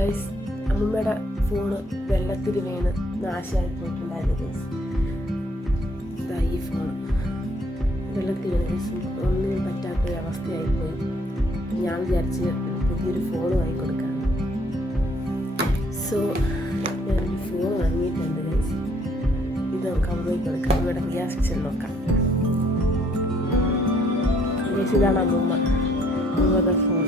Guys അമ്മൂമ്മയുടെ phone വെള്ളത്തിൽ വീണ് നാശമായി പോയിട്ടുണ്ടായിരുന്നു ഗൈസ്. ഇതാ ഈ ഫോൺ വെള്ളത്തിൽ വീണ് ഗൈസ് ഒന്നിനും പറ്റാത്തൊരു അവസ്ഥയായിപ്പോയി. ഞാൻ വിചാരിച്ച് പുതിയൊരു ഫോൺ വാങ്ങിക്കൊടുക്കാം. സോ ഞാനൊരു ഫോൺ വാങ്ങിയിട്ടുണ്ട് ഗൈസ്. ഇത് നമുക്ക് അമ്മയ്ക്ക് കൊടുക്കാം. അമ്മയുടെ റിയാക്ഷൻ നോക്കാം ഗൈസ്. ഇതാണ് അമ്മൂമ്മയുടെ ഫോൺ.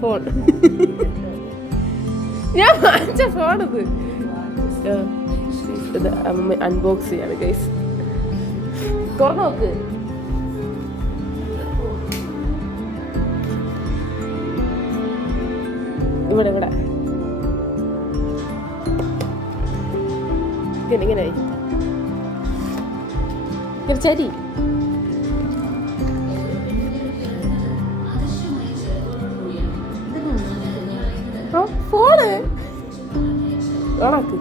ഫോൺ ഞാൻ വാങ്ങിച്ച ഫോണിത്. ഇത് അമ്മ അൺബോക്സ് ചെയ്യാണ് ഗൈസ്. തുറന്നു നോക്ക്. ഇവിടെ ഇങ്ങനെ ചരി ഫോണ് ഓണാക്ക്.